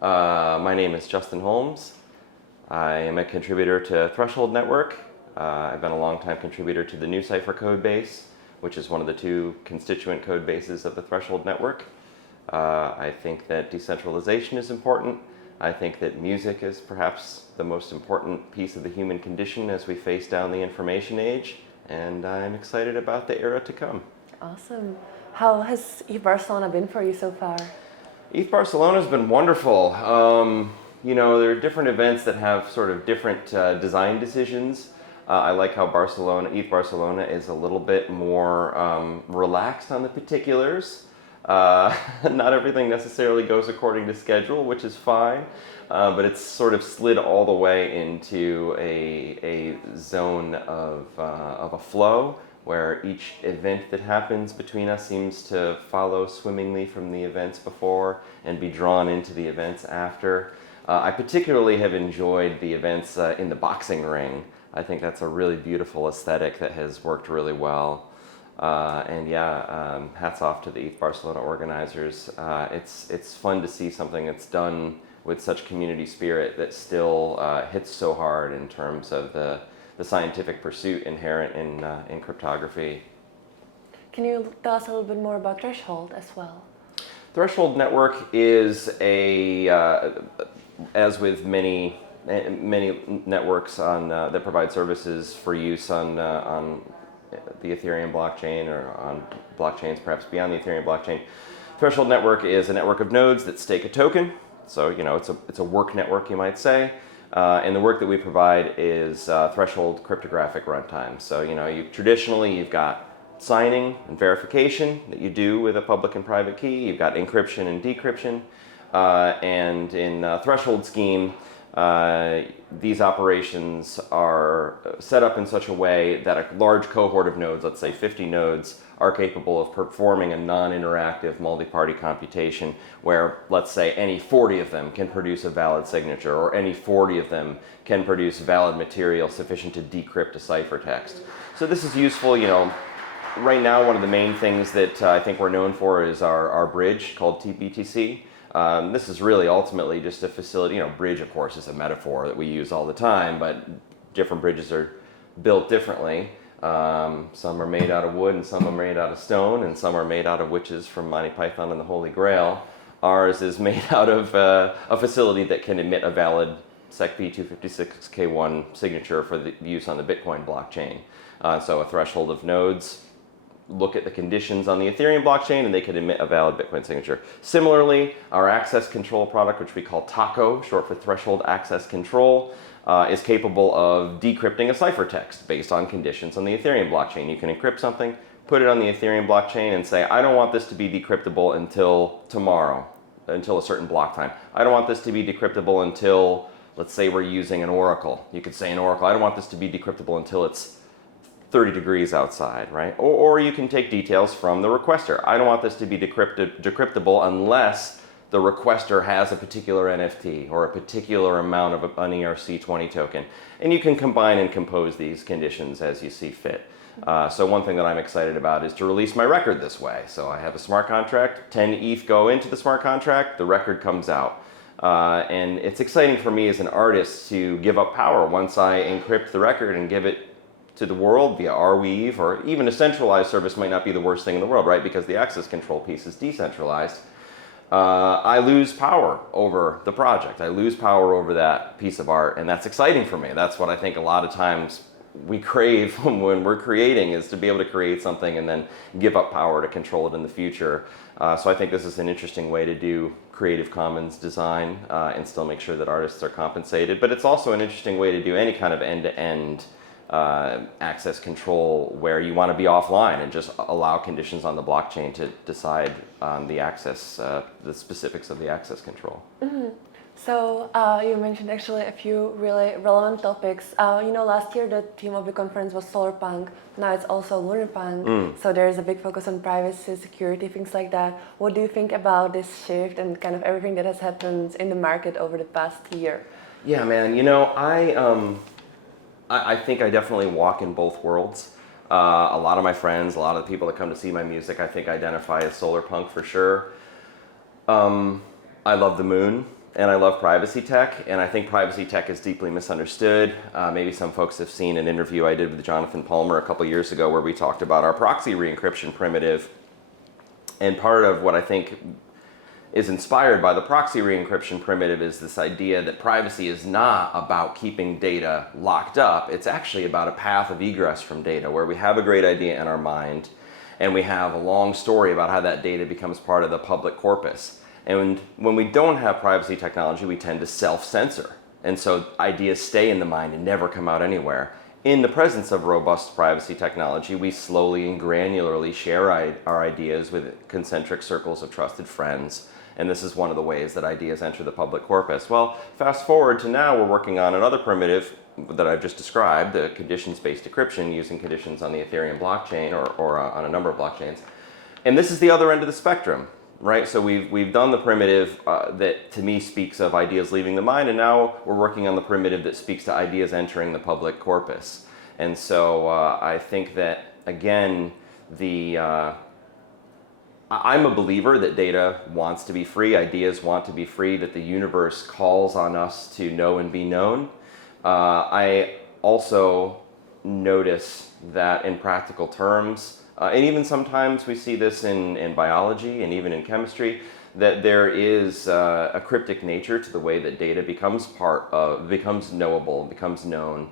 My name is Justin Holmes. I am a contributor to Threshold Network. I've been a longtime contributor to the NuCypher code base, which is one of the two constituent code bases of the Threshold Network. I think that decentralization is important. I think that music is perhaps the most important piece of the human condition as we face down the information age, and I'm excited about the era to come. Awesome. How has ETH Barcelona been for you so far? ETH Barcelona has been wonderful. There are different events that have sort of different design decisions. I like how ETH Barcelona is a little bit more relaxed on the particulars. Not everything necessarily goes according to schedule, which is fine, but it's sort of slid all the way into a zone of a flow where each event that happens between us seems to follow swimmingly from the events before and be drawn into the events after. I particularly have enjoyed the events in the boxing ring. I think that's a really beautiful aesthetic that has worked really well. Hats off to the ETH Barcelona organizers. It's fun to see something that's done with such community spirit that still hits so hard in terms of the scientific pursuit inherent in cryptography. Can you tell us a little bit more about Threshold as well? Threshold Network is as with many networks that provide services for use on the Ethereum blockchain or on blockchains perhaps beyond the Ethereum blockchain. Threshold Network is a network of nodes that stake a token. So it's a work network, you might say. And the work that we provide is threshold cryptographic runtime. So traditionally you've got signing and verification that you do with a public and private key. You've got encryption and decryption. And in threshold scheme, these operations are set up in such a way that a large cohort of nodes, let's say 50 nodes, are capable of performing a non-interactive multi-party computation where, let's say, any 40 of them can produce a valid signature, or any 40 of them can produce valid material sufficient to decrypt a ciphertext. So this is useful, right now one of the main things that I think we're known for is our bridge called TBTC. This is really ultimately just a facility. Bridge, of course, is a metaphor that we use all the time, but different bridges are built differently. Some are made out of wood, and some are made out of stone, and some are made out of witches from Monty Python and the Holy Grail. Ours is made out of a facility that can emit a valid SecP 256K1 signature for the use on the Bitcoin blockchain. So a threshold of nodes look at the conditions on the Ethereum blockchain and they can emit a valid Bitcoin signature. Similarly, our access control product, which we call TACO, short for Threshold Access Control, is capable of decrypting a ciphertext based on conditions on the Ethereum blockchain. You can encrypt something, put it on the Ethereum blockchain and say, I don't want this to be decryptable until tomorrow, until a certain block time. I don't want this to be decryptable until, let's say we're using an oracle. You could say an oracle, I don't want this to be decryptable until it's 30 degrees outside, right? Or you can take details from the requester. I don't want this to be decryptable unless the requester has a particular NFT or a particular amount of an ERC20 token. And you can combine and compose these conditions as you see fit. So one thing that I'm excited about is to release my record this way. So I have a smart contract, 10 ETH go into the smart contract, the record comes out. And it's exciting for me as an artist to give up power once I encrypt the record and give it to the world via Arweave, or even a centralized service might not be the worst thing in the world, right? Because the access control piece is decentralized. I lose power over the project. I lose power over that piece of art, and that's exciting for me. That's what I think a lot of times we crave when we're creating, is to be able to create something and then give up power to control it in the future. So I think this is an interesting way to do Creative Commons design and still make sure that artists are compensated. But it's also an interesting way to do any kind of end-to-end access control where you want to be offline and just allow conditions on the blockchain to decide on the access, the specifics of the access control. Mm-hmm. So you mentioned actually a few really relevant topics. Last year the theme of the conference was Solarpunk. Now it's also Lunarpunk. So there's a big focus on privacy, security, things like that. What do you think about this shift and kind of everything that has happened in the market over the past year? Yeah, man. I think I definitely walk in both worlds. A lot of my friends, a lot of the people that come to see my music, I think identify as solar punk for sure. I love the moon. and I love privacy tech, and I think privacy tech is deeply misunderstood. Maybe some folks have seen an interview I did with Jonathan Palmer a couple years ago where we talked about our proxy re-encryption primitive. And part of what I think is inspired by the proxy re-encryption primitive is this idea that privacy is not about keeping data locked up. It's actually about a path of egress from data where we have a great idea in our mind and we have a long story about how that data becomes part of the public corpus. And when we don't have privacy technology, we tend to self-censor. And so ideas stay in the mind and never come out anywhere. In the presence of robust privacy technology, we slowly and granularly share our ideas with concentric circles of trusted friends. And this is one of the ways that ideas enter the public corpus. Well, fast forward to now, we're working on another primitive that I've just described, the conditions-based decryption using conditions on the Ethereum blockchain or on a number of blockchains. And this is the other end of the spectrum, right? So we've done the primitive that to me speaks of ideas leaving the mind, and now we're working on the primitive that speaks to ideas entering the public corpus. And so I think that, again, I'm a believer that data wants to be free, ideas want to be free, that the universe calls on us to know and be known. I also notice that in practical terms, and even sometimes we see this in biology and even in chemistry, that there is a cryptic nature to the way that data becomes becomes knowable, becomes known.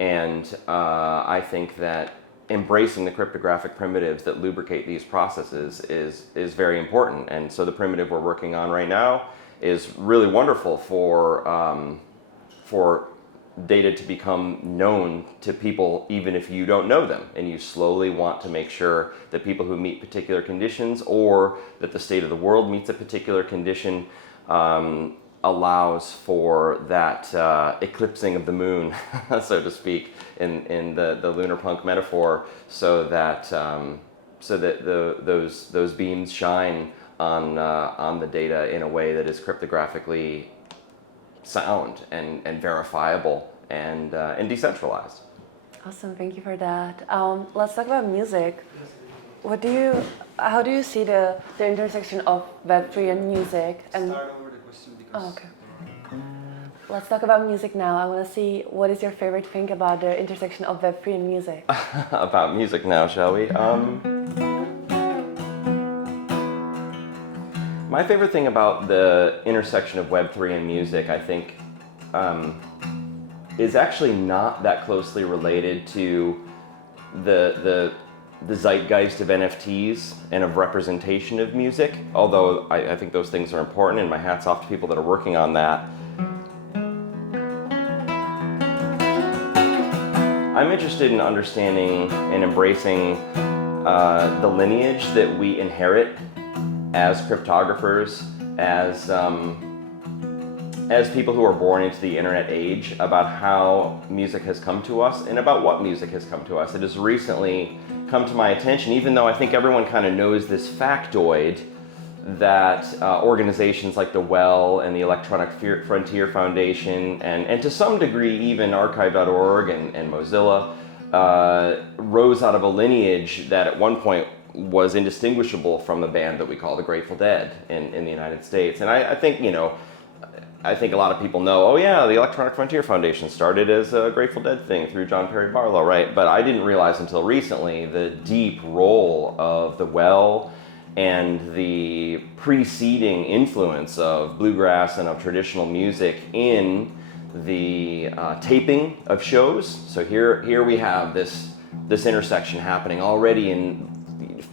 And I think that embracing the cryptographic primitives that lubricate these processes is very important. And so the primitive we're working on right now is really wonderful for data to become known to people even if you don't know them, and you slowly want to make sure that people who meet particular conditions or that the state of the world meets a particular condition allows for that eclipsing of the moon, so to speak, in the lunar punk metaphor, so that those beams shine on the data in a way that is cryptographically sound and verifiable and decentralized. Awesome, thank you for that. Let's talk about music. How do you see the intersection of Web3 and music? And Start over the question because. oh, okay. Let's talk about music now. I want to see what is your favorite thing about the intersection of Web3 and music. About music now, shall we? My favorite thing about the intersection of Web3 and music, I think, is actually not that closely related to the zeitgeist of NFTs and of representation of music, although I think those things are important, and my hat's off to people that are working on that. I'm interested in understanding and embracing the lineage that we inherit as cryptographers, as people who are born into the internet age, about how music has come to us and about what music has come to us. It has recently come to my attention, even though I think everyone kind of knows this factoid, that organizations like the Well and the Electronic Frontier Foundation and to some degree even Archive.org and Mozilla rose out of a lineage that at one point was indistinguishable from the band that we call the Grateful Dead in the United States. And I think, I think a lot of people know, oh yeah, the Electronic Frontier Foundation started as a Grateful Dead thing through John Perry Barlow, right? But I didn't realize until recently the deep role of the Well and the preceding influence of bluegrass and of traditional music in the taping of shows. So here we have this intersection happening already in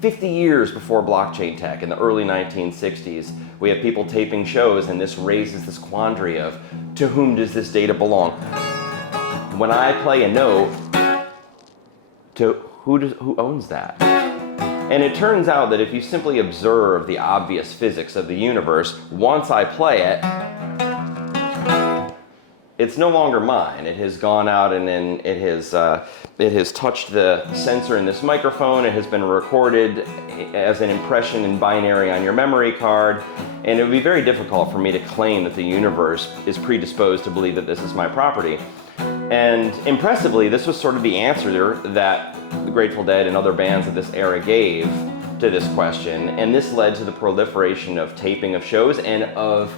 50 years before blockchain tech, in the early 1960s. We have people taping shows, and this raises this quandary of, to whom does this data belong? When I play a note, to who owns that? And it turns out that if you simply observe the obvious physics of the universe, once I play it, it's no longer mine. It has gone out and then it has touched the sensor in this microphone. It has been recorded as an impression in binary on your memory card. And it would be very difficult for me to claim that the universe is predisposed to believe that this is my property. And impressively, this was sort of the answer that the Grateful Dead and other bands of this era gave to this question. And this led to the proliferation of taping of shows and of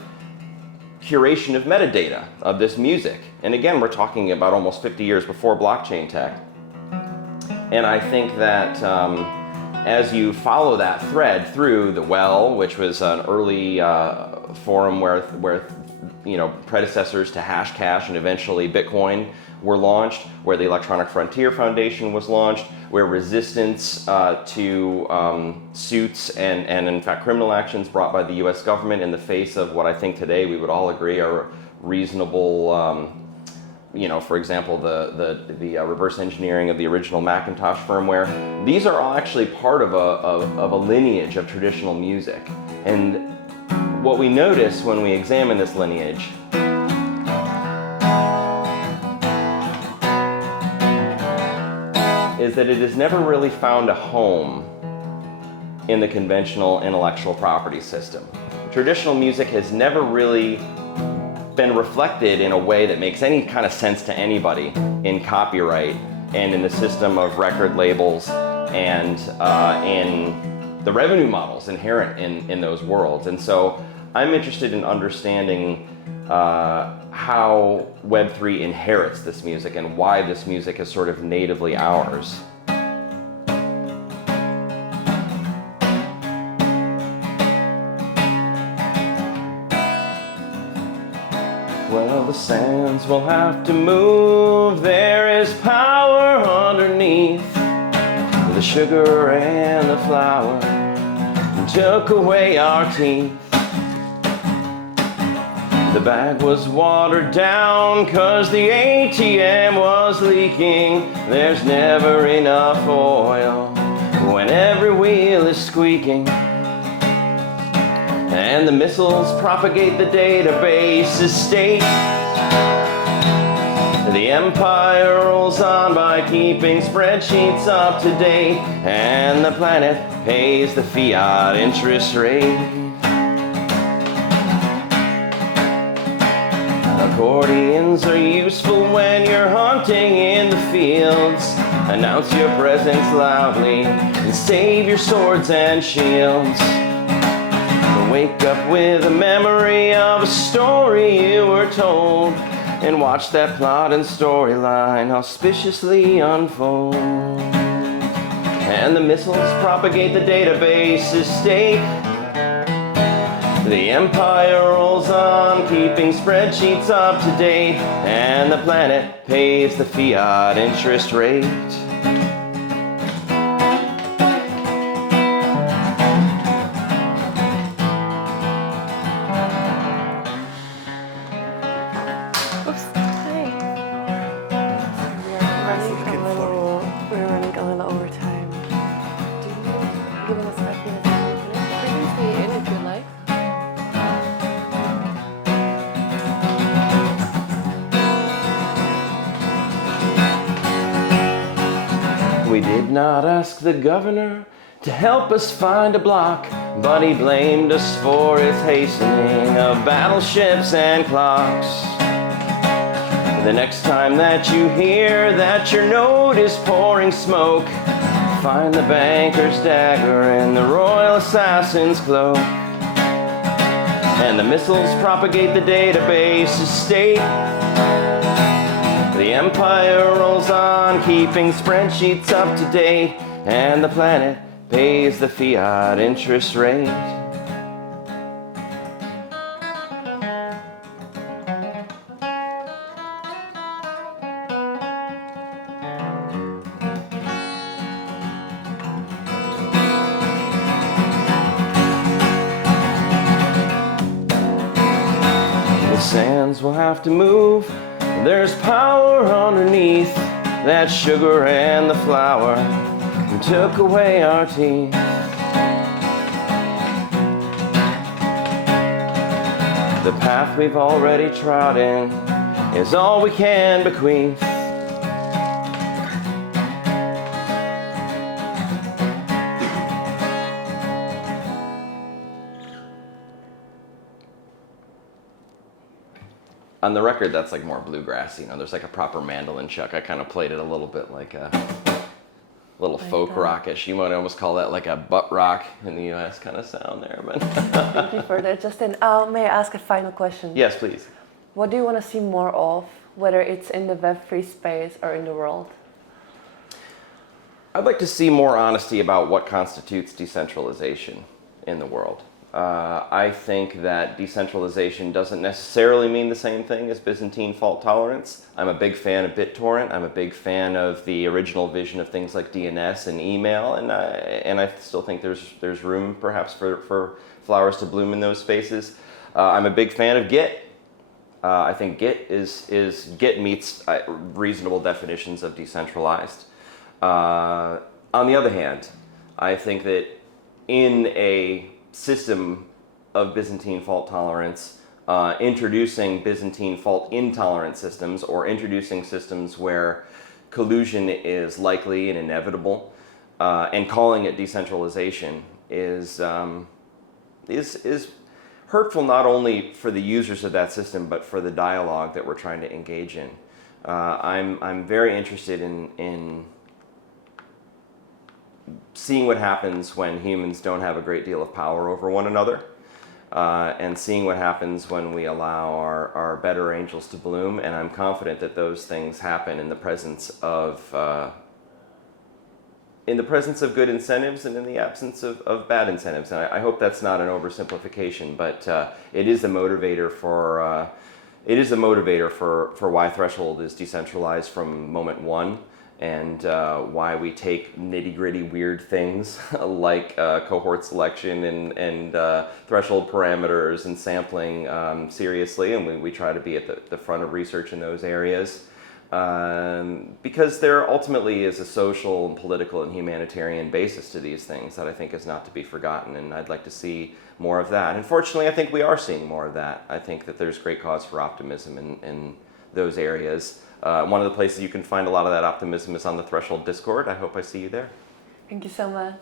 curation of metadata of this music. And again, we're talking about almost 50 years before blockchain tech. And I think that as you follow that thread through the Well, which was an early forum where predecessors to Hashcash and eventually Bitcoin were launched, where the Electronic Frontier Foundation was launched, where resistance to suits and in fact criminal actions brought by the US government in the face of what I think today we would all agree are reasonable, for example, the reverse engineering of the original Macintosh firmware. These are all actually part of a lineage of traditional music. And what we notice when we examine this lineage is that it has never really found a home in the conventional intellectual property system. Traditional music has never really been reflected in a way that makes any kind of sense to anybody in copyright and in the system of record labels and in the revenue models inherent in those worlds. And so I'm interested in understanding how Web3 inherits this music and why this music is sort of natively ours. Well, the sands will have to move. There is power underneath. The sugar and the flour took away our teeth. The bag was watered down 'cause the ATM was leaking. There's never enough oil when every wheel is squeaking. And the missiles propagate the database estate. The empire rolls on by keeping spreadsheets up to date. And the planet pays the fiat interest rate. Accordions are useful when you're hunting in the fields. Announce your presence loudly and save your swords and shields. Wake up with a memory of a story you were told and watch that plot and storyline auspiciously unfold. And the missiles propagate the database estate. The empire rolls on, keeping spreadsheets up to date, and the planet pays the fiat interest rate. Oops, hi. We're running a little over time. Do you give us 5 minutes to finish? We can stay in if you like. We did not ask the governor to help us find a block, but he blamed us for its hastening of battleships and clocks. The next time that you hear that your note is pouring smoke, find the banker's dagger and the royal assassin's cloak. And the missiles propagate the database estate. The empire rolls on, keeping spreadsheets up to date, and the planet pays the fiat interest rate. The sands will have to move. There's power underneath that sugar and the flour took away our teeth. The path we've already trodden is all we can bequeath. On the record, that's like more bluegrass, there's like a proper mandolin chuck. I kind of played it a little bit like a... little Like folk that. rockish. You might almost call that like a butt rock in the U.S. kind of sound there. But Thank you for that, Justin. May I ask a final question? yes, please. What do you want to see more of, whether it's in the Web3 space or in the world? I'd like to see more honesty about what constitutes decentralization in the world. I think that decentralization doesn't necessarily mean the same thing as Byzantine fault tolerance. I'm a big fan of BitTorrent. I'm a big fan of the original vision of things like DNS and email, and I still think there's room perhaps for flowers to bloom in those spaces. I'm a big fan of Git. I think Git meets reasonable definitions of decentralized. On the other hand, I think that in a system of Byzantine fault tolerance, introducing Byzantine fault intolerant systems, or introducing systems where collusion is likely and inevitable, and calling it decentralization is hurtful not only for the users of that system, but for the dialogue that we're trying to engage in. I'm very interested in seeing what happens when humans don't have a great deal of power over one another, and seeing what happens when we allow our better angels to bloom. And I'm confident that those things happen in the presence of good incentives and in the absence of bad incentives. And I hope that's not an oversimplification, but it is a motivator for why Threshold is decentralized from moment one, and why we take nitty-gritty weird things like cohort selection and threshold parameters and sampling seriously, and we try to be at the front of research in those areas. Because there ultimately is a social and political and humanitarian basis to these things that I think is not to be forgotten, and I'd like to see more of that. And fortunately, I think we are seeing more of that. I think that there's great cause for optimism in those areas. One of the places you can find a lot of that optimism is on the Threshold Discord. I hope I see you there. Thank you so much.